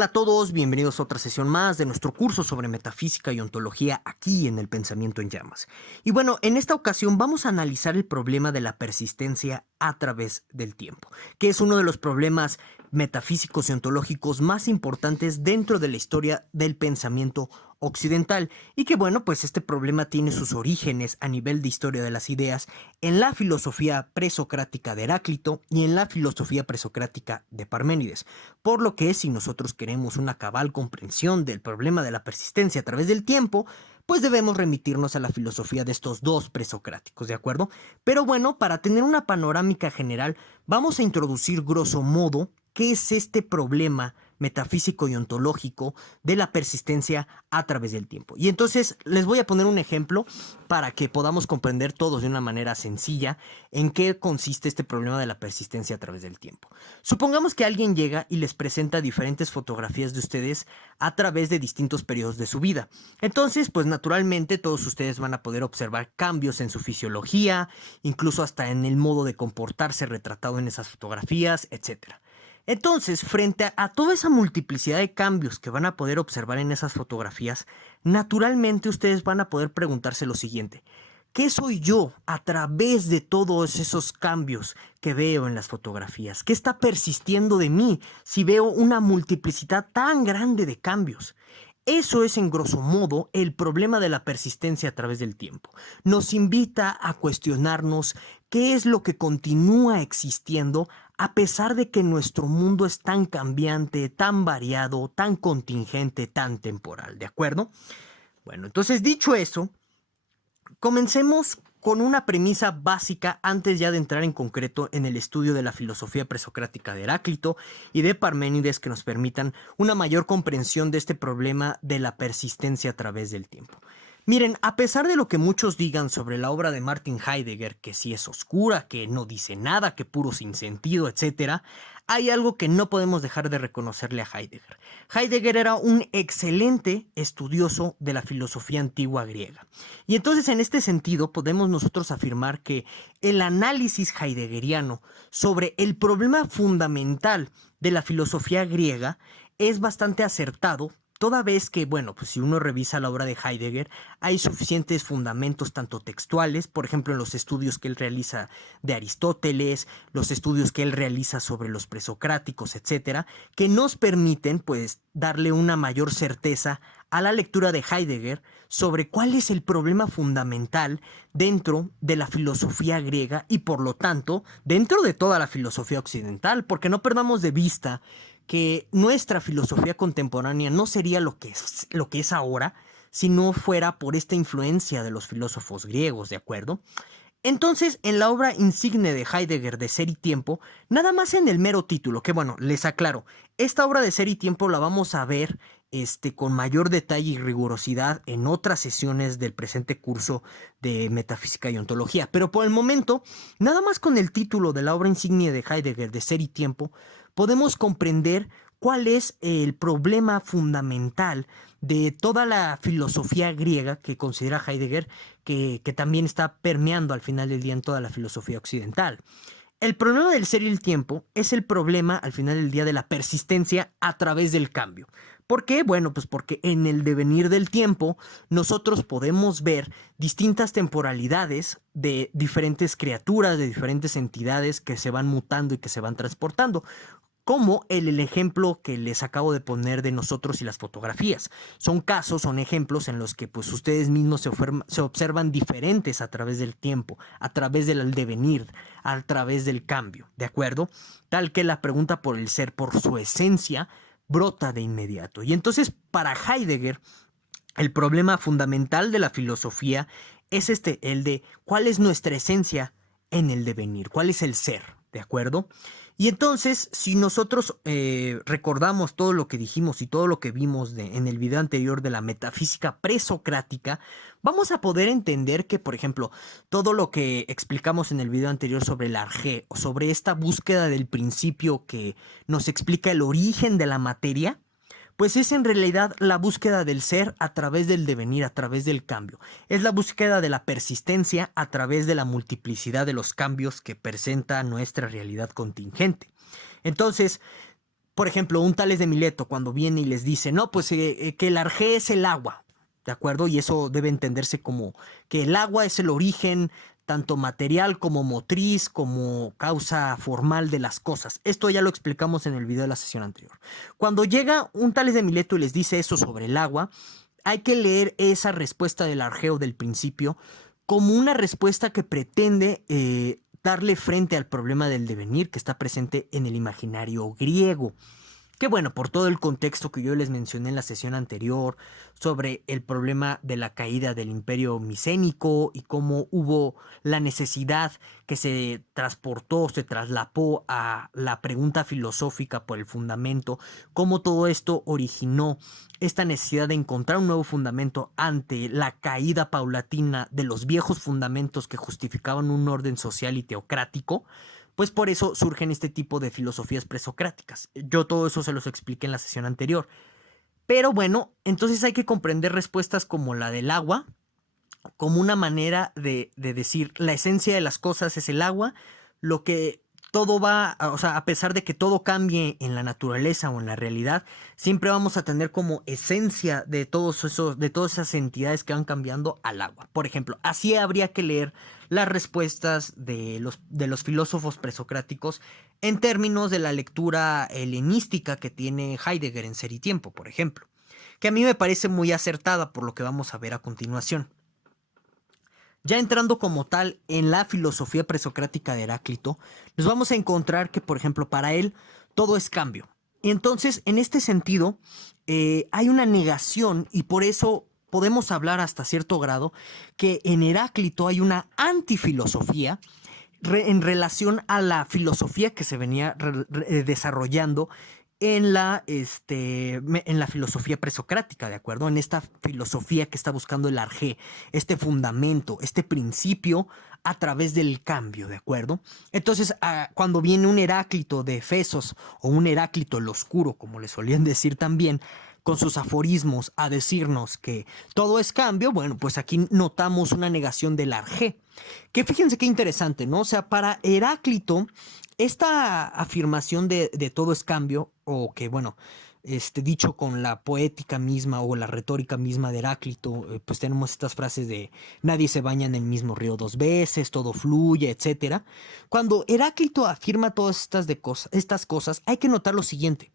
Hola a todos, bienvenidos a otra sesión más de nuestro curso sobre metafísica y ontología aquí en el Pensamiento en Llamas. Y bueno, en esta ocasión vamos a analizar el problema de la persistencia a través del tiempo, que es uno de los problemas metafísicos y ontológicos más importantes dentro de la historia del pensamiento occidental y que bueno, pues este problema tiene sus orígenes a nivel de historia de las ideas en la filosofía presocrática de Heráclito y en la filosofía presocrática de Parménides. Por lo que si nosotros queremos una cabal comprensión del problema de la persistencia a través del tiempo, pues debemos remitirnos a la filosofía de estos dos presocráticos, ¿de acuerdo? Pero bueno, para tener una panorámica general, vamos a introducir grosso modo qué es este problema metafísico y ontológico de la persistencia a través del tiempo. Y entonces les voy a poner un ejemplo para que podamos comprender todos de una manera sencilla en qué consiste este problema de la persistencia a través del tiempo. Supongamos que alguien llega y les presenta diferentes fotografías de ustedes a través de distintos periodos de su vida. Entonces, pues naturalmente todos ustedes van a poder observar cambios en su fisiología, incluso hasta en el modo de comportarse retratado en esas fotografías, etcétera. Entonces, frente a toda esa multiplicidad de cambios que van a poder observar en esas fotografías, naturalmente ustedes van a poder preguntarse lo siguiente: ¿qué soy yo a través de todos esos cambios que veo en las fotografías? ¿Qué está persistiendo de mí si veo una multiplicidad tan grande de cambios? Eso es, en grosso modo, el problema de la persistencia a través del tiempo. Nos invita a cuestionarnos qué es lo que continúa existiendo a pesar de que nuestro mundo es tan cambiante, tan variado, tan contingente, tan temporal, ¿de acuerdo? Bueno, entonces dicho eso, comencemos con una premisa básica antes ya de entrar en concreto en el estudio de la filosofía presocrática de Heráclito y de Parménides que nos permitan una mayor comprensión de este problema de la persistencia a través del tiempo. Miren, a pesar de lo que muchos digan sobre la obra de Martin Heidegger, que sí es oscura, que no dice nada, que puro sinsentido, etc., hay algo que no podemos dejar de reconocerle a Heidegger. Heidegger era un excelente estudioso de la filosofía antigua griega. Y entonces, en este sentido, podemos nosotros afirmar que el análisis heideggeriano sobre el problema fundamental de la filosofía griega es bastante acertado, toda vez que, bueno, pues si uno revisa la obra de Heidegger, hay suficientes fundamentos tanto textuales, por ejemplo, en los estudios que él realiza de Aristóteles, los estudios que él realiza sobre los presocráticos, etcétera, que nos permiten, pues, darle una mayor certeza a la lectura de Heidegger sobre cuál es el problema fundamental dentro de la filosofía griega y, por lo tanto, dentro de toda la filosofía occidental, porque no perdamos de vista que nuestra filosofía contemporánea no sería lo que es ahora si no fuera por esta influencia de los filósofos griegos, ¿de acuerdo? Entonces, en la obra insigne de Heidegger de Ser y Tiempo, nada más en el mero título, que bueno, les aclaro, esta obra de Ser y Tiempo la vamos a ver con mayor detalle y rigurosidad en otras sesiones del presente curso de Metafísica y Ontología, pero por el momento, nada más con el título de la obra insignia de Heidegger de Ser y Tiempo, podemos comprender cuál es el problema fundamental de toda la filosofía griega que considera Heidegger, que también está permeando al final del día en toda la filosofía occidental. El problema del ser y el tiempo es el problema al final del día de la persistencia a través del cambio. ¿Por qué? Bueno, pues porque en el devenir del tiempo nosotros podemos ver distintas temporalidades de diferentes criaturas, de diferentes entidades que se van mutando y que se van transportando, como el ejemplo que les acabo de poner de nosotros y las fotografías. Son casos, son ejemplos en los que pues ustedes mismos se observan diferentes a través del tiempo, a través del devenir, a través del cambio, ¿de acuerdo? Tal que la pregunta por el ser, por su esencia, brota de inmediato. Y entonces, para Heidegger, el problema fundamental de la filosofía es el de cuál es nuestra esencia en el devenir, cuál es el ser, ¿de acuerdo? Y entonces, si nosotros recordamos todo lo que dijimos y todo lo que vimos en el video anterior de la metafísica presocrática, vamos a poder entender que, por ejemplo, todo lo que explicamos en el video anterior sobre el arjé, o sobre esta búsqueda del principio que nos explica el origen de la materia, pues es en realidad la búsqueda del ser a través del devenir, a través del cambio. Es la búsqueda de la persistencia a través de la multiplicidad de los cambios que presenta nuestra realidad contingente. Entonces, Por ejemplo, un Tales de Mileto cuando viene y les dice, no, pues que el arjé es el agua, ¿de acuerdo? Y eso debe entenderse como que el agua es el origen tanto material como motriz, como causa formal de las cosas. Esto ya lo explicamos en el video de la sesión anterior. Cuando llega un Tales de Mileto y les dice eso sobre el agua, hay que leer esa respuesta del arjeo del principio como una respuesta que pretende darle frente al problema del devenir que está presente en el imaginario griego. Que bueno, por todo el contexto que yo les mencioné en la sesión anterior sobre el problema de la caída del imperio micénico y cómo hubo la necesidad que se transportó, se traslapó a la pregunta filosófica por el fundamento, cómo todo esto originó esta necesidad de encontrar un nuevo fundamento ante la caída paulatina de los viejos fundamentos que justificaban un orden social y teocrático. Pues por eso surgen este tipo de filosofías presocráticas. Yo todo eso se los expliqué en la sesión anterior. Pero bueno, entonces hay que comprender respuestas como la del agua, como una manera de decir la esencia de las cosas es el agua, lo que todo va, o sea, a pesar de que todo cambie en la naturaleza o en la realidad, siempre vamos a tener como esencia de de todas esas entidades que van cambiando al agua. Por ejemplo, así habría que leer las respuestas de los filósofos presocráticos en términos de la lectura helenística que tiene Heidegger en Ser y Tiempo, por ejemplo, que a mí me parece muy acertada por lo que vamos a ver a continuación. Ya entrando como tal en la filosofía presocrática de Heráclito, nos vamos a encontrar que, por ejemplo, para él todo es cambio. Y entonces, en este sentido, hay una negación y por eso podemos hablar hasta cierto grado que en Heráclito hay una antifilosofía en relación a la filosofía que se venía desarrollando en la filosofía presocrática, ¿de acuerdo? En esta filosofía que está buscando el arjé, este fundamento, este principio a través del cambio, ¿de acuerdo? Entonces, cuando viene un Heráclito de Efesos o un Heráclito el Oscuro, como le solían decir también, con sus aforismos a decirnos que todo es cambio, bueno, pues aquí notamos una negación del arjé. Que fíjense qué interesante, ¿no? O sea, para Heráclito, esta afirmación de todo es cambio, o que, bueno, dicho con la poética misma o la retórica misma de Heráclito, pues tenemos estas frases de nadie se baña en el mismo río dos veces, todo fluye, etcétera. Cuando Heráclito afirma todas estas cosas, hay que notar lo siguiente.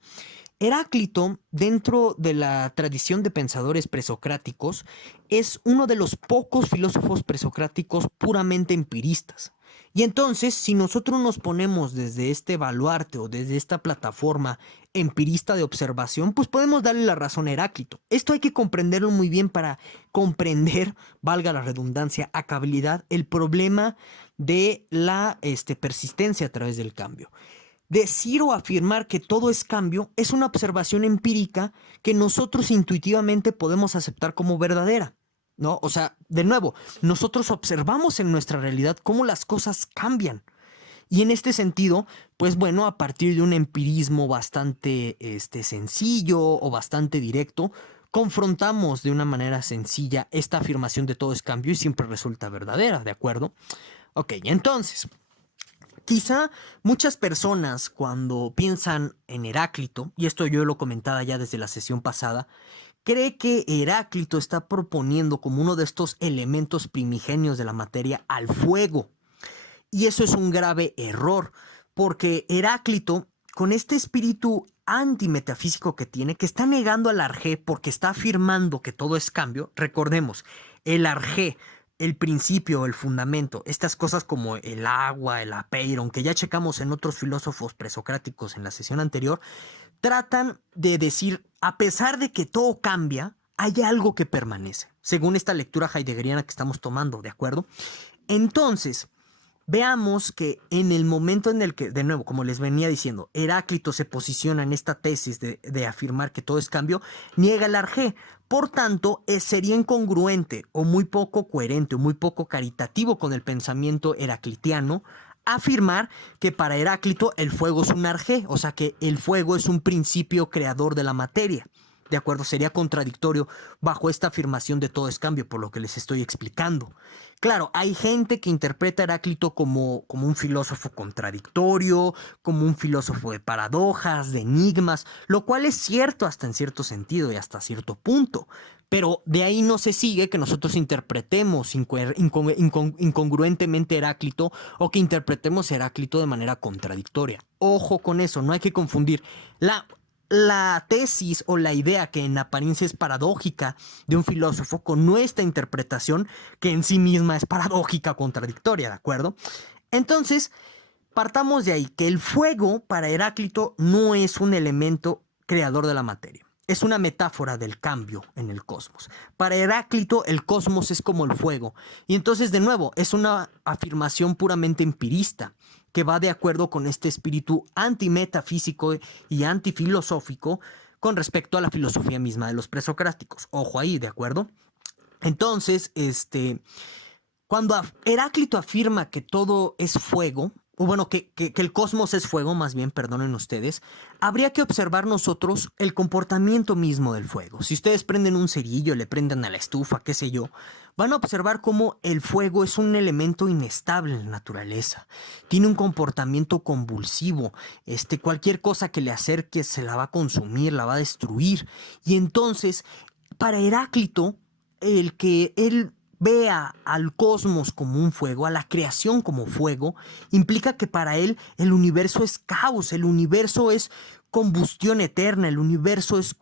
Heráclito, dentro de la tradición de pensadores presocráticos, es uno de los pocos filósofos presocráticos puramente empiristas. Y entonces, si nosotros nos ponemos desde este baluarte o desde esta plataforma empirista de observación, pues podemos darle la razón a Heráclito. Esto hay que comprenderlo muy bien para comprender, valga la redundancia, a cabalidad, el problema de la persistencia a través del cambio. Decir o afirmar que todo es cambio es una observación empírica que nosotros intuitivamente podemos aceptar como verdadera, ¿no? O sea, de nuevo, nosotros observamos en nuestra realidad cómo las cosas cambian. Y en este sentido, pues bueno, a partir de un empirismo bastante sencillo o bastante directo, confrontamos de una manera sencilla esta afirmación de todo es cambio y siempre resulta verdadera, ¿de acuerdo? Ok, entonces, quizá muchas personas cuando piensan en Heráclito, y esto yo lo comentaba ya desde la sesión pasada, cree que Heráclito está proponiendo como uno de estos elementos primigenios de la materia al fuego. Y eso es un grave error, porque Heráclito, con este espíritu antimetafísico que tiene, que está negando al arjé porque está afirmando que todo es cambio, recordemos, el arjé, el principio, el fundamento, estas cosas como el agua, el apeiron, que ya checamos en otros filósofos presocráticos en la sesión anterior, tratan de decir, a pesar de que todo cambia, hay algo que permanece, según esta lectura heideggeriana que estamos tomando, ¿de acuerdo? Entonces, veamos que en el momento en el que, de nuevo, como les venía diciendo, Heráclito se posiciona en esta tesis de afirmar que todo es cambio, niega el arjé. Por tanto, sería incongruente o muy poco coherente o muy poco caritativo con el pensamiento heraclitiano afirmar que para Heráclito el fuego es un arjé, o sea que el fuego es un principio creador de la materia. ¿De acuerdo? Sería contradictorio bajo esta afirmación de todo es cambio, por lo que les estoy explicando. Claro, hay gente que interpreta a Heráclito como un filósofo contradictorio, como un filósofo de paradojas, de enigmas, lo cual es cierto hasta en cierto sentido y hasta cierto punto. Pero de ahí no se sigue que nosotros interpretemos incongruentemente Heráclito o que interpretemos Heráclito de manera contradictoria. Ojo con eso, no hay que confundir. La tesis o la idea que en apariencia es paradójica de un filósofo con nuestra interpretación que en sí misma es paradójica, contradictoria, ¿de acuerdo? Entonces, partamos de ahí, que el fuego para Heráclito no es un elemento creador de la materia. Es una metáfora del cambio en el cosmos. Para Heráclito, el cosmos es como el fuego. Y entonces, de nuevo, es una afirmación puramente empirista que va de acuerdo con este espíritu antimetafísico y antifilosófico con respecto a la filosofía misma de los presocráticos. Ojo ahí, ¿de acuerdo? Entonces, cuando Heráclito afirma que todo es fuego, o bueno, que el cosmos es fuego, más bien, perdonen ustedes, habría que observar nosotros el comportamiento mismo del fuego. Si ustedes prenden un cerillo, le prenden a la estufa, qué sé yo, van a observar cómo el fuego es un elemento inestable en la naturaleza. Tiene un comportamiento convulsivo. Cualquier cosa que le acerque se la va a consumir, la va a destruir. Y entonces, para Heráclito, el que él vea al cosmos como un fuego, a la creación como fuego, implica que para él el universo es caos, el universo es combustión eterna, el universo es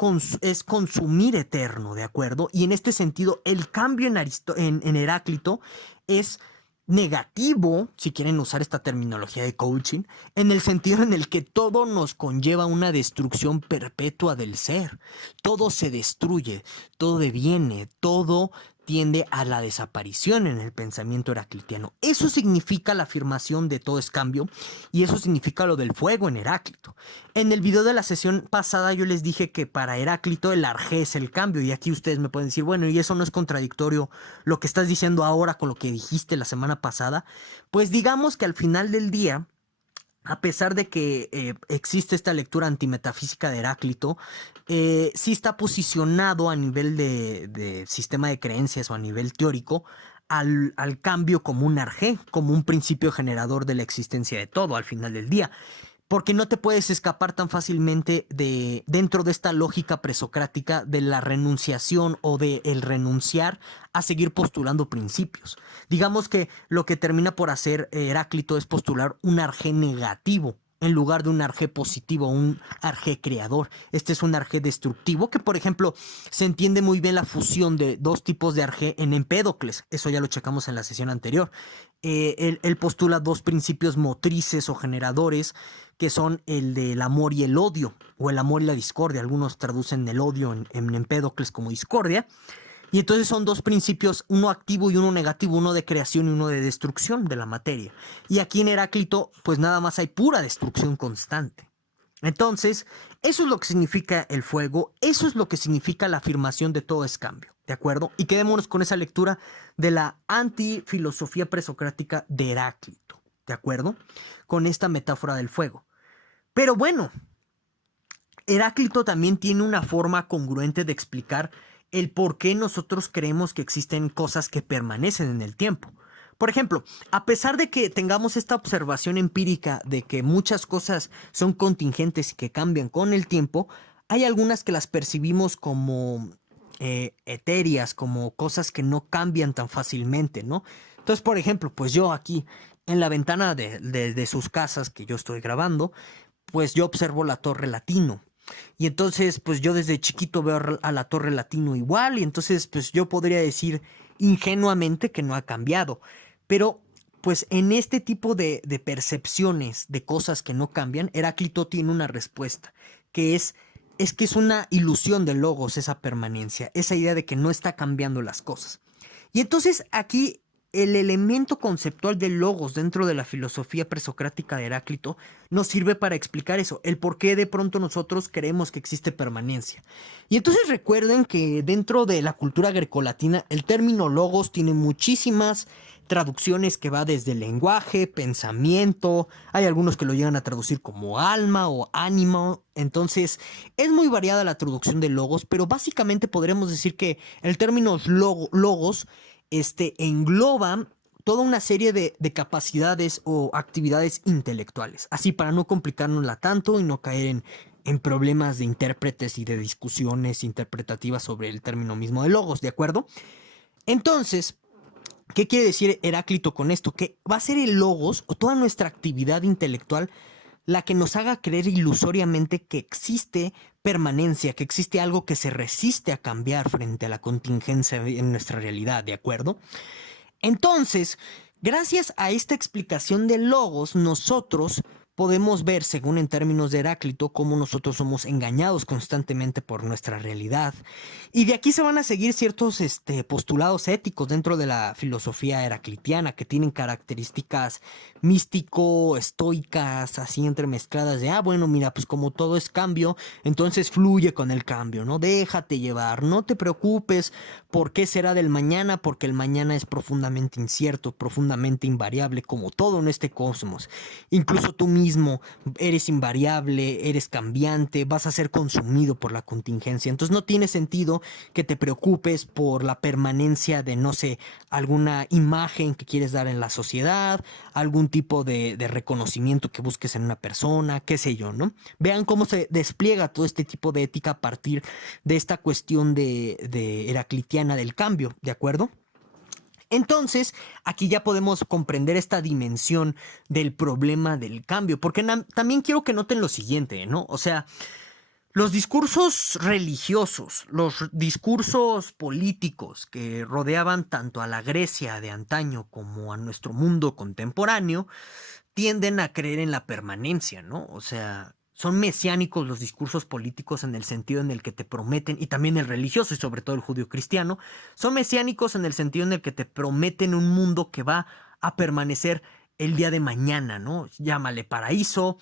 consumir eterno, ¿de acuerdo? Y en este sentido, el cambio en Heráclito es negativo, si quieren usar esta terminología de coaching, en el sentido en el que todo nos conlleva una destrucción perpetua del ser. Todo se destruye, todo deviene, todo tiende a la desaparición en el pensamiento heraclitiano. Eso significa la afirmación de todo es cambio y eso significa lo del fuego en Heráclito. En el video de la sesión pasada yo les dije que para Heráclito el arjé es el cambio y aquí ustedes me pueden decir, bueno, ¿y eso no es contradictorio lo que estás diciendo ahora con lo que dijiste la semana pasada? Pues digamos que al final del día, a pesar de que existe esta lectura antimetafísica de Heráclito, sí está posicionado a nivel de sistema de creencias o a nivel teórico al cambio como un arjé, como un principio generador de la existencia de todo al final del día. Porque no te puedes escapar tan fácilmente dentro de esta lógica presocrática de la renunciación o de el renunciar a seguir postulando principios. Digamos que lo que termina por hacer Heráclito es postular un arjé negativo en lugar de un arjé positivo, un arjé creador. Este es un arjé destructivo que, por ejemplo, se entiende muy bien la fusión de dos tipos de arjé en Empédocles. Eso ya lo checamos en la sesión anterior. Él postula dos principios motrices o generadores que son el del amor y el odio, o el amor y la discordia. Algunos traducen el odio en Empédocles como discordia. Y entonces son dos principios, uno activo y uno negativo, uno de creación y uno de destrucción de la materia. Y aquí en Heráclito, pues nada más hay pura destrucción constante. Entonces, eso es lo que significa el fuego, eso es lo que significa la afirmación de todo es cambio, ¿de acuerdo? Y quedémonos con esa lectura de la antifilosofía presocrática de Heráclito, ¿de acuerdo? Con esta metáfora del fuego. Pero bueno, Heráclito también tiene una forma congruente de explicar el por qué nosotros creemos que existen cosas que permanecen en el tiempo. Por ejemplo, a pesar de que tengamos esta observación empírica de que muchas cosas son contingentes y que cambian con el tiempo, hay algunas que las percibimos como etéreas, como cosas que no cambian tan fácilmente, ¿no? Entonces, por ejemplo, pues yo aquí en la ventana de sus casas que yo estoy grabando, pues yo observo la Torre Latino. Y entonces, pues yo desde chiquito veo a la Torre Latino igual, y entonces, pues yo podría decir ingenuamente que no ha cambiado. Pero, pues en este tipo de percepciones de cosas que no cambian, Heráclito tiene una respuesta, que es que es una ilusión de logos esa permanencia, esa idea de que no está cambiando las cosas. Y entonces aquí el elemento conceptual del logos dentro de la filosofía presocrática de Heráclito nos sirve para explicar eso, el por qué de pronto nosotros creemos que existe permanencia. Y entonces recuerden que dentro de la cultura grecolatina el término logos tiene muchísimas traducciones que va desde lenguaje, pensamiento, hay algunos que lo llegan a traducir como alma o ánimo, entonces es muy variada la traducción de logos, pero básicamente podremos decir que el término logos engloba toda una serie de capacidades o actividades intelectuales. Así para no complicárnosla tanto y no caer en problemas de intérpretes y de discusiones interpretativas sobre el término mismo de logos, ¿de acuerdo? Entonces, ¿qué quiere decir Heráclito con esto? Que va a ser el logos o toda nuestra actividad intelectual la que nos haga creer ilusoriamente que existe permanencia, que existe algo que se resiste a cambiar frente a la contingencia en nuestra realidad, ¿de acuerdo? Entonces, gracias a esta explicación de logos, nosotros podemos ver, según en términos de Heráclito, cómo nosotros somos engañados constantemente por nuestra realidad. Y de aquí se van a seguir ciertos postulados éticos dentro de la filosofía heraclitiana que tienen características místico-estoicas, así entremezcladas de, bueno, mira, pues como todo es cambio, entonces fluye con el cambio, ¿no? Déjate llevar, no te preocupes por qué será del mañana, porque el mañana es profundamente incierto, profundamente invariable, como todo en este cosmos. Incluso tú mismo eres invariable, eres cambiante, vas a ser consumido por la contingencia. Entonces no tiene sentido que te preocupes por la permanencia de, no sé, alguna imagen que quieres dar en la sociedad, algún tipo de reconocimiento que busques en una persona, qué sé yo, ¿no? Vean cómo se despliega todo este tipo de ética a partir de esta cuestión de heraclitiana del cambio, ¿de acuerdo? Entonces, aquí ya podemos comprender esta dimensión del problema del cambio, porque también quiero que noten lo siguiente, ¿no? O sea, los discursos religiosos, los discursos políticos que rodeaban tanto a la Grecia de antaño como a nuestro mundo contemporáneo, tienden a creer en la permanencia, ¿no? O sea, son mesiánicos los discursos políticos en el sentido en el que te prometen, y también el religioso y sobre todo el judío cristiano, son mesiánicos en el sentido en el que te prometen un mundo que va a permanecer el día de mañana, ¿no? Llámale paraíso,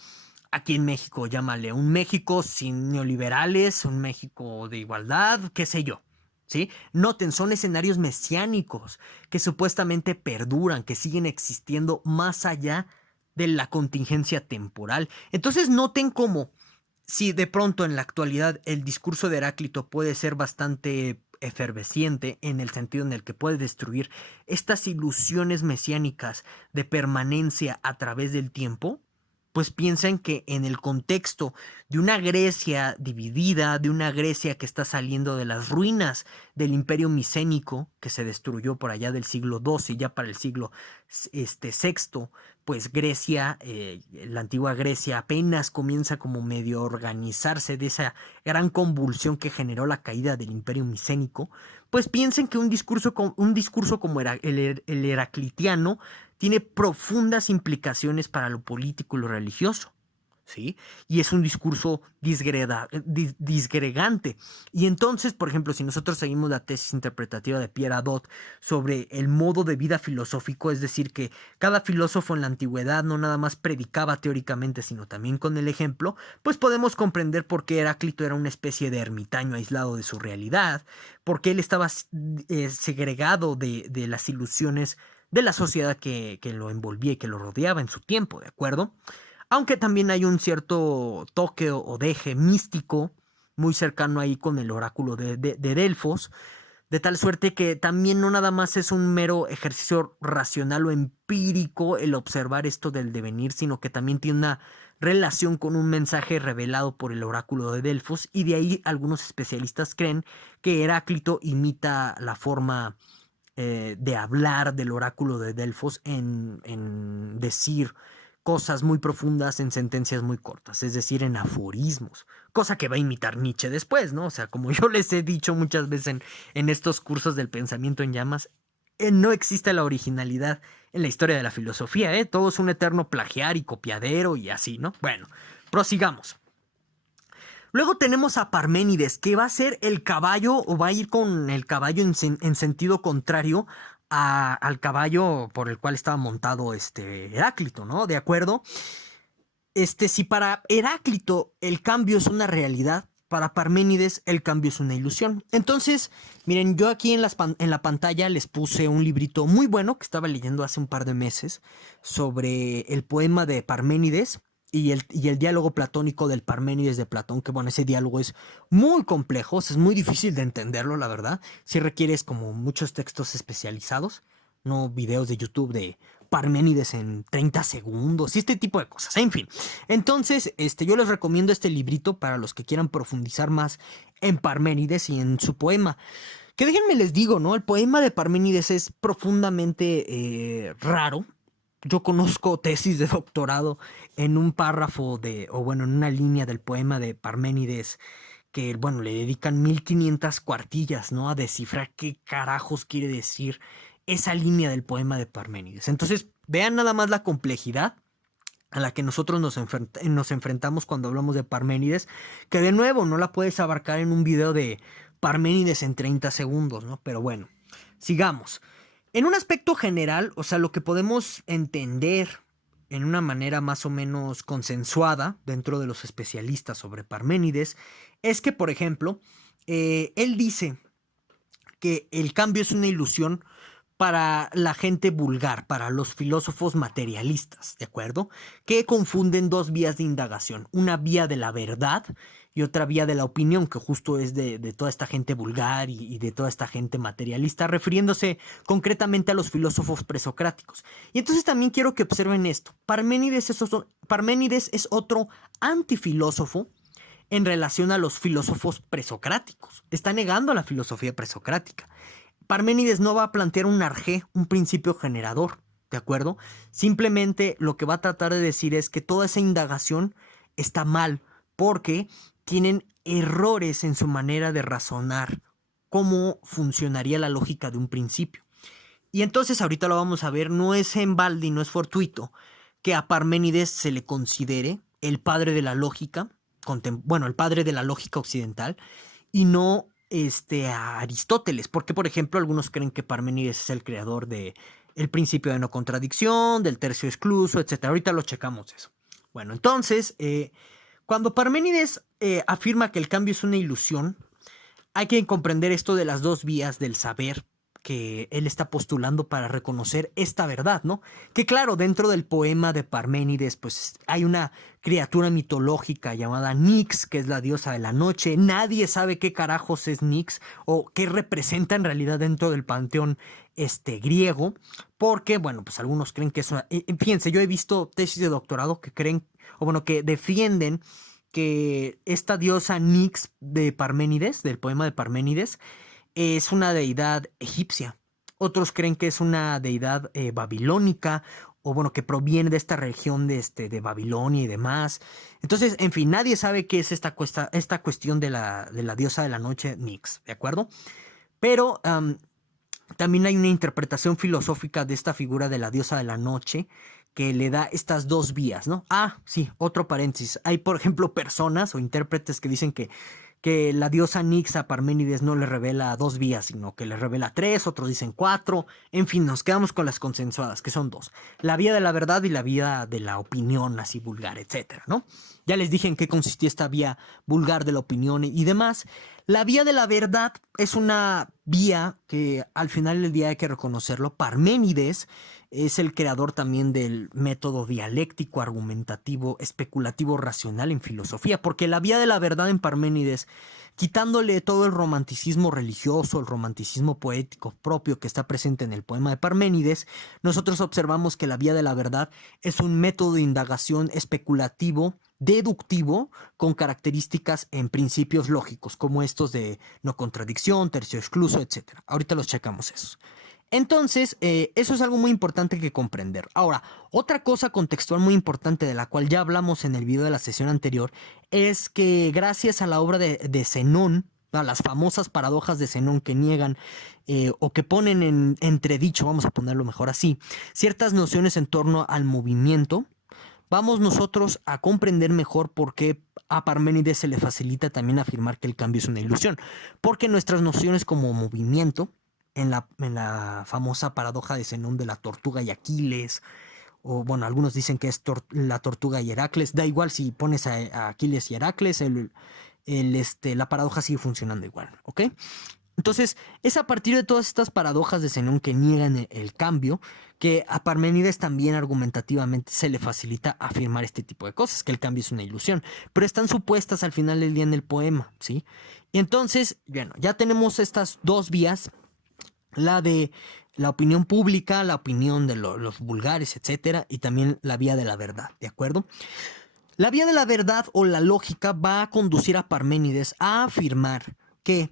aquí en México llámale un México sin neoliberales, un México de igualdad, qué sé yo. ¿Sí? Noten, son escenarios mesiánicos que supuestamente perduran, que siguen existiendo más allá de la contingencia temporal. Entonces noten cómo, si de pronto en la actualidad el discurso de Heráclito puede ser bastante efervesciente en el sentido en el que puede destruir estas ilusiones mesiánicas de permanencia a través del tiempo, pues piensen que en el contexto de una Grecia dividida, de una Grecia que está saliendo de las ruinas del imperio micénico, que se destruyó por allá del siglo XII, ya para el siglo sexto, pues Grecia, la antigua Grecia, apenas comienza como medio a organizarse de esa gran convulsión que generó la caída del imperio micénico, pues piensen que un discurso como el heraclitiano tiene profundas implicaciones para lo político y lo religioso, ¿sí? Y es un discurso disgregante. Y entonces, por ejemplo, si nosotros seguimos la tesis interpretativa de Pierre Hadot sobre el modo de vida filosófico, es decir, que cada filósofo en la antigüedad no nada más predicaba teóricamente, sino también con el ejemplo, pues podemos comprender por qué Heráclito era una especie de ermitaño aislado de su realidad, por qué él estaba segregado de las ilusiones de la sociedad que lo envolvía y que lo rodeaba en su tiempo, ¿de acuerdo? Aunque también hay un cierto toque o deje místico muy cercano ahí con el oráculo de Delfos, de tal suerte que también no nada más es un mero ejercicio racional o empírico el observar esto del devenir, sino que también tiene una relación con un mensaje revelado por el oráculo de Delfos, y de ahí algunos especialistas creen que Heráclito imita la forma de hablar del oráculo de Delfos en decir cosas muy profundas en sentencias muy cortas, es decir, en aforismos, cosa que va a imitar Nietzsche después, ¿no? O sea, como yo les he dicho muchas veces en estos cursos del pensamiento en llamas, no existe la originalidad en la historia de la filosofía, ¿eh? Todo es un eterno plagiar y copiadero y así, ¿no? Bueno, prosigamos. Luego tenemos a Parménides, que va a ser el caballo, o va a ir con el caballo en sentido contrario al caballo por el cual estaba montado Heráclito, ¿no? ¿De acuerdo? Si para Heráclito el cambio es una realidad, para Parménides el cambio es una ilusión. Entonces, miren, yo aquí en la pantalla les puse un librito muy bueno que estaba leyendo hace un par de meses sobre el poema de Parménides. y el diálogo platónico del Parménides de Platón, que bueno, ese diálogo es muy complejo, o sea, es muy difícil de entenderlo, la verdad. Sí requieres como muchos textos especializados, no videos de YouTube de Parménides en 30 segundos y este tipo de cosas. En fin, entonces yo les recomiendo este librito para los que quieran profundizar más en Parménides y en su poema. Que déjenme les digo, ¿no? El poema de Parménides es profundamente raro. Yo conozco tesis de doctorado en un párrafo o bueno, en una línea del poema de Parménides que, bueno, le dedican 1500 cuartillas, ¿no? A descifrar qué carajos quiere decir esa línea del poema de Parménides. Entonces, vean nada más la complejidad a la que nosotros nos enfrentamos cuando hablamos de Parménides, que de nuevo no la puedes abarcar en un video de Parménides en 30 segundos, ¿no? Pero bueno, sigamos. En un aspecto general, o sea, lo que podemos entender en una manera más o menos consensuada dentro de los especialistas sobre Parménides, es que, por ejemplo, él dice que el cambio es una ilusión para la gente vulgar, para los filósofos materialistas, ¿de acuerdo? Que confunden dos vías de indagación, una vía de la verdad y otra vía de la opinión, que justo es de toda esta gente vulgar y de toda esta gente materialista, refiriéndose concretamente a los filósofos presocráticos. Y entonces también quiero que observen esto. Parménides es otro antifilósofo en relación a los filósofos presocráticos. Está negando a la filosofía presocrática. Parménides no va a plantear un arjé, un principio generador, ¿de acuerdo? Simplemente lo que va a tratar de decir es que toda esa indagación está mal porque tienen errores en su manera de razonar cómo funcionaría la lógica de un principio. Y entonces ahorita lo vamos a ver, no es en balde y no es fortuito que a Parménides se le considere el padre de la lógica, bueno, el padre de la lógica occidental, y no a Aristóteles, porque por ejemplo algunos creen que Parménides es el creador de el principio de no contradicción, del tercio excluso, etc. Ahorita lo checamos eso. Bueno, entonces, cuando Parménides afirma que el cambio es una ilusión, hay que comprender esto de las dos vías del saber que él está postulando para reconocer esta verdad, ¿no? Que claro, dentro del poema de Parménides, pues hay una criatura mitológica llamada Nix, que es la diosa de la noche. Nadie sabe qué carajos es Nix o qué representa en realidad dentro del panteón griego, porque, bueno, pues algunos creen que es una... Fíjense, yo he visto tesis de doctorado que creen, o bueno, que defienden que esta diosa Nix de Parménides, del poema de Parménides, es una deidad egipcia. Otros creen que es una deidad babilónica, o bueno, que proviene de esta región de Babilonia y demás. Entonces, en fin, nadie sabe qué es esta cuestión de la diosa de la noche, Nix, ¿de acuerdo? Pero también hay una interpretación filosófica de esta figura de la diosa de la noche que le da estas dos vías, ¿no? Ah, sí, otro paréntesis. Hay, por ejemplo, personas o intérpretes que dicen que la diosa Nix a Parménides no le revela dos vías, sino que le revela tres, otros dicen cuatro. En fin, nos quedamos con las consensuadas, que son dos. La vía de la verdad y la vía de la opinión, así vulgar, etcétera, ¿no? Ya les dije en qué consistía esta vía vulgar de la opinión y demás. La vía de la verdad es una vía que al final del día hay que reconocerlo. Parménides es el creador también del método dialéctico, argumentativo, especulativo, racional en filosofía, porque la vía de la verdad en Parménides, quitándole todo el romanticismo religioso, el romanticismo poético propio que está presente en el poema de Parménides, nosotros observamos que la vía de la verdad es un método de indagación especulativo, deductivo, con características en principios lógicos, como estos de no contradicción, tercio excluso, etc. Ahorita los checamos esos. Entonces, eso es algo muy importante que comprender. Ahora, otra cosa contextual muy importante de la cual ya hablamos en el video de la sesión anterior es que gracias a la obra de Zenón, a las famosas paradojas de Zenón que niegan o que ponen en entredicho, vamos a ponerlo mejor así, ciertas nociones en torno al movimiento, vamos nosotros a comprender mejor por qué a Parménides se le facilita también afirmar que el cambio es una ilusión. Porque nuestras nociones como movimiento, en la famosa paradoja de Zenón de la tortuga y Aquiles, o bueno, algunos dicen que es la tortuga y Heracles, da igual si pones a Aquiles y Heracles, la paradoja sigue funcionando igual, ¿ok? Entonces, es a partir de todas estas paradojas de Zenón que niegan el cambio, que a Parménides también argumentativamente se le facilita afirmar este tipo de cosas, que el cambio es una ilusión, pero están supuestas al final del día en el poema, ¿sí? Y entonces, bueno, ya tenemos estas dos vías, la de la opinión pública, la opinión de los vulgares, etcétera, y también la vía de la verdad, ¿de acuerdo? La vía de la verdad o la lógica va a conducir a Parménides a afirmar que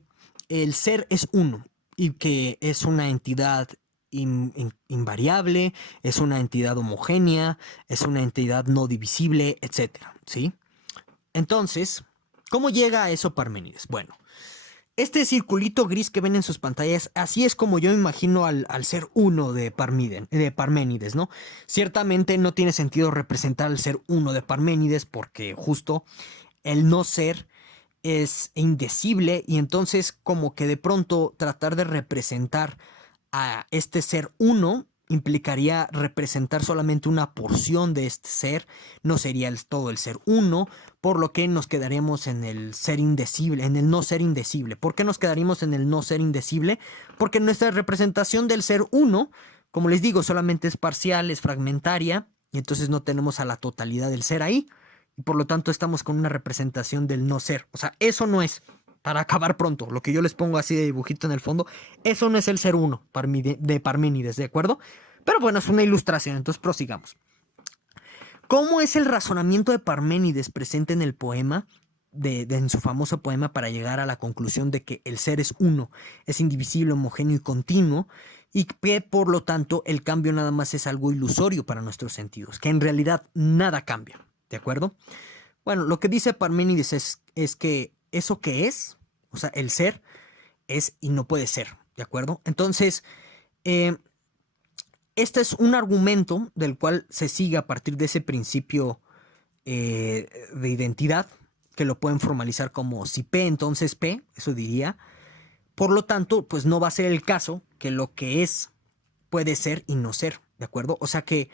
el ser es uno y que es una entidad invariable, es una entidad homogénea, es una entidad no divisible, etcétera, ¿sí? Entonces, ¿cómo llega a eso Parménides? Bueno, este circulito gris que ven en sus pantallas, así es como yo imagino al ser uno de Parménides, ¿no? Ciertamente no tiene sentido representar al ser uno de Parménides porque justo el no ser es indecible y entonces como que de pronto tratar de representar a este ser uno implicaría representar solamente una porción de este ser, no sería todo el ser uno, por lo que nos quedaríamos en el ser indecible, en el no ser indecible. ¿Por qué nos quedaríamos en el no ser indecible? Porque nuestra representación del ser uno, como les digo, solamente es parcial, es fragmentaria, y entonces no tenemos a la totalidad del ser ahí, y por lo tanto estamos con una representación del no ser. O sea, eso no es, para acabar pronto, lo que yo les pongo así de dibujito en el fondo, eso no es el ser uno de Parménides, ¿de acuerdo? Pero bueno, es una ilustración, entonces prosigamos. ¿Cómo es el razonamiento de Parménides presente en el poema, en su famoso poema, para llegar a la conclusión de que el ser es uno, es indivisible, homogéneo y continuo, y que por lo tanto el cambio nada más es algo ilusorio para nuestros sentidos, que en realidad nada cambia, ¿de acuerdo? Bueno, lo que dice Parménides es que eso que es, o sea, el ser, es y no puede ser, ¿de acuerdo? Entonces, este es un argumento del cual se sigue a partir de ese principio de identidad, que lo pueden formalizar como si P, entonces P, eso diría. Por lo tanto, pues no va a ser el caso que lo que es puede ser y no ser, ¿de acuerdo? O sea que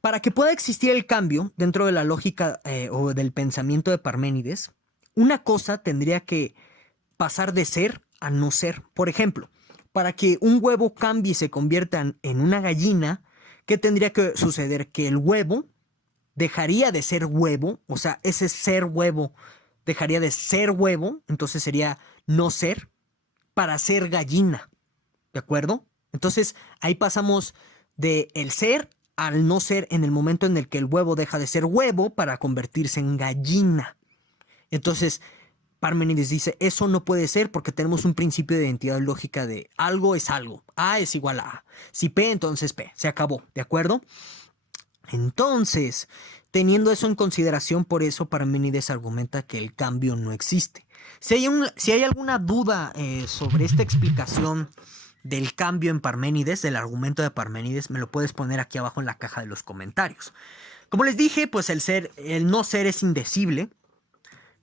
para que pueda existir el cambio dentro de la lógica o del pensamiento de Parménides, una cosa tendría que pasar de ser a no ser. Por ejemplo, para que un huevo cambie y se convierta en una gallina, ¿qué tendría que suceder? Que el huevo dejaría de ser huevo, o sea, ese ser huevo dejaría de ser huevo, entonces sería no ser, para ser gallina, ¿de acuerdo? Entonces ahí pasamos de el ser al no ser en el momento en el que el huevo deja de ser huevo para convertirse en gallina. Entonces, Parménides dice, eso no puede ser porque tenemos un principio de identidad lógica de algo es algo, A es igual a A. Si P, entonces P, se acabó, ¿de acuerdo? Entonces, teniendo eso en consideración, por eso Parménides argumenta que el cambio no existe. Si hay alguna duda sobre esta explicación del cambio en Parménides, del argumento de Parménides, me lo puedes poner aquí abajo en la caja de los comentarios. Como les dije, pues el no ser es indecible.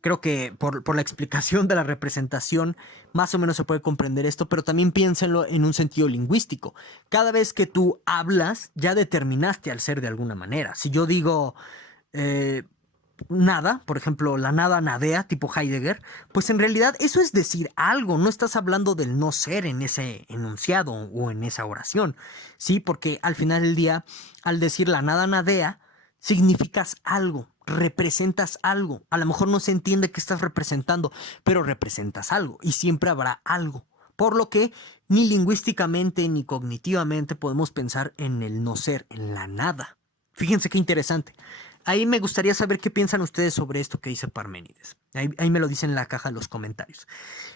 Creo que por la explicación de la representación más o menos se puede comprender esto, pero también piénsenlo en un sentido lingüístico. Cada vez que tú hablas, ya determinaste al ser de alguna manera. Si yo digo nada, por ejemplo, la nada nadea, tipo Heidegger, pues en realidad eso es decir algo, no estás hablando del no ser en ese enunciado o en esa oración, ¿sí? Porque al final del día, al decir la nada nadea, significas algo, representas algo. A lo mejor no se entiende qué estás representando, pero representas algo y siempre habrá algo. Por lo que ni lingüísticamente ni cognitivamente podemos pensar en el no ser, en la nada. Fíjense qué interesante. Ahí me gustaría saber qué piensan ustedes sobre esto que dice Parménides. Ahí me lo dicen en la caja de los comentarios.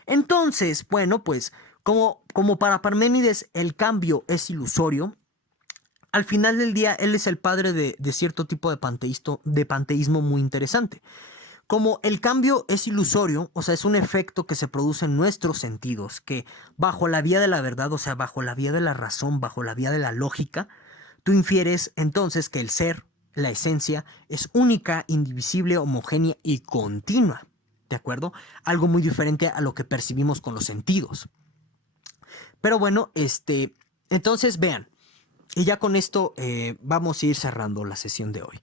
Entonces, bueno, pues como para Parménides el cambio es ilusorio, al final del día él es el padre de cierto tipo de panteísmo muy interesante. Como el cambio es ilusorio, o sea, es un efecto que se produce en nuestros sentidos, que bajo la vía de la verdad, o sea, bajo la vía de la razón, bajo la vía de la lógica, tú infieres entonces que el ser, la esencia, es única, indivisible, homogénea y continua, ¿de acuerdo? Algo muy diferente a lo que percibimos con los sentidos. Pero bueno, entonces vean, y ya con esto vamos a ir cerrando la sesión de hoy.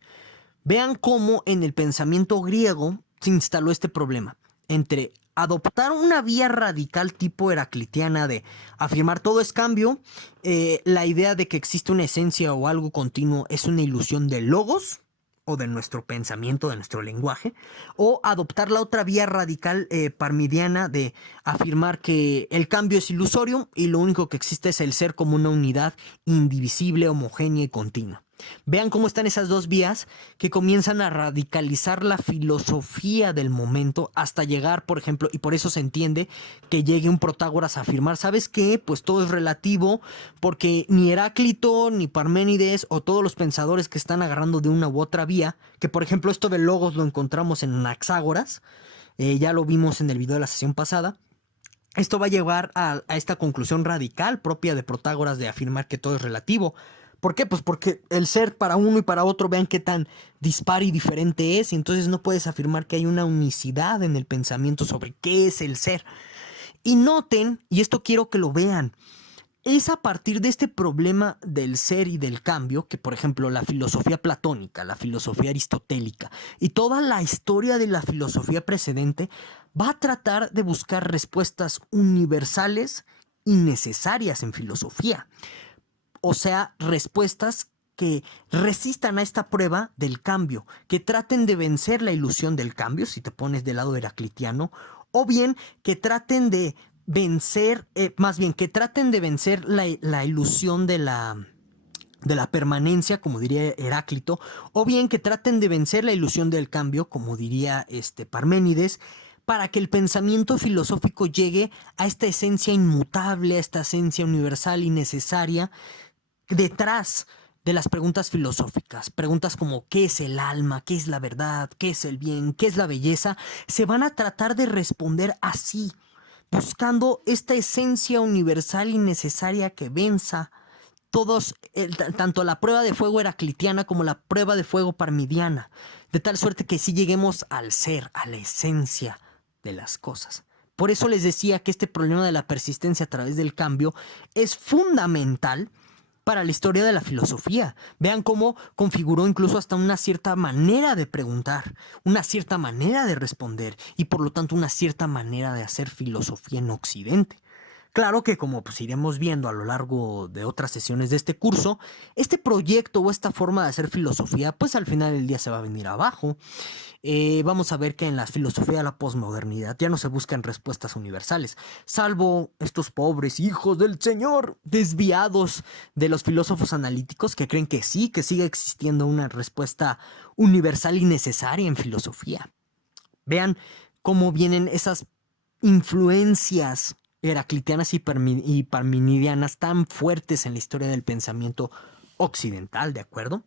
Vean cómo en el pensamiento griego se instaló este problema entre adoptar una vía radical tipo heraclitiana de afirmar todo es cambio, la idea de que existe una esencia o algo continuo es una ilusión del logos o de nuestro pensamiento, de nuestro lenguaje, o adoptar la otra vía radical parmidiana de afirmar que el cambio es ilusorio y lo único que existe es el ser como una unidad indivisible, homogénea y continua. Vean cómo están esas dos vías que comienzan a radicalizar la filosofía del momento hasta llegar, por ejemplo, y por eso se entiende que llegue un Protágoras a afirmar, ¿sabes qué? Pues todo es relativo porque ni Heráclito, ni Parménides o todos los pensadores que están agarrando de una u otra vía, que por ejemplo esto de logos lo encontramos en Anaxágoras, ya lo vimos en el video de la sesión pasada. Esto va a llevar a esta conclusión radical propia de Protágoras de afirmar que todo es relativo. ¿Por qué? Pues porque el ser para uno y para otro, vean qué tan dispar y diferente es, y entonces no puedes afirmar que hay una unicidad en el pensamiento sobre qué es el ser. Y noten, y esto quiero que lo vean, es a partir de este problema del ser y del cambio que, por ejemplo, la filosofía platónica, la filosofía aristotélica y toda la historia de la filosofía precedente va a tratar de buscar respuestas universales y necesarias en filosofía. O sea, respuestas que resistan a esta prueba del cambio, que traten de vencer la ilusión del cambio, si te pones del lado heraclitiano, o bien que traten de vencer, más bien que traten de vencer la ilusión de la permanencia, como diría Heráclito, o bien que traten de vencer la ilusión del cambio, como diría Parménides, para que el pensamiento filosófico llegue a esta esencia inmutable, a esta esencia universal y necesaria detrás de las preguntas filosóficas. Preguntas como ¿qué es el alma? ¿Qué es la verdad? ¿Qué es el bien? ¿Qué es la belleza? Se van a tratar de responder así, buscando esta esencia universal y necesaria que venza tanto la prueba de fuego heraclitiana como la prueba de fuego parmidiana, de tal suerte que sí lleguemos al ser, a la esencia de las cosas. Por eso les decía que este problema de la persistencia a través del cambio es fundamental para la historia de la filosofía. Vean cómo configuró incluso hasta una cierta manera de preguntar, una cierta manera de responder y por lo tanto una cierta manera de hacer filosofía en Occidente. Claro que como pues iremos viendo a lo largo de otras sesiones de este curso, este proyecto o esta forma de hacer filosofía pues al final del día se va a venir abajo. Vamos a ver que en la filosofía de la posmodernidad ya no se buscan respuestas universales, salvo estos pobres hijos del Señor desviados de los filósofos analíticos que creen que sí, que sigue existiendo una respuesta universal y necesaria en filosofía. Vean cómo vienen esas influencias heraclitianas y parmenidianas tan fuertes en la historia del pensamiento occidental, ¿de acuerdo?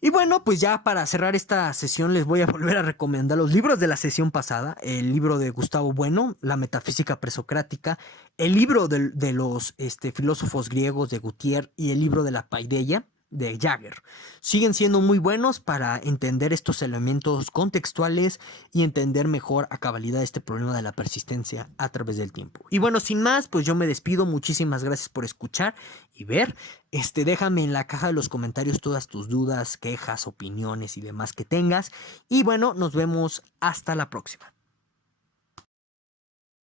Y bueno, pues ya para cerrar esta sesión les voy a volver a recomendar los libros de la sesión pasada, el libro de Gustavo Bueno, La metafísica presocrática, el libro de los filósofos griegos de Gautier y el libro de la paideia de Jagger. Siguen siendo muy buenos para entender estos elementos contextuales y entender mejor a cabalidad este problema de la persistencia a través del tiempo. Y bueno, sin más, pues yo me despido. Muchísimas gracias por escuchar y ver. Déjame en la caja de los comentarios todas tus dudas, quejas, opiniones y demás que tengas. Y bueno, nos vemos hasta la próxima.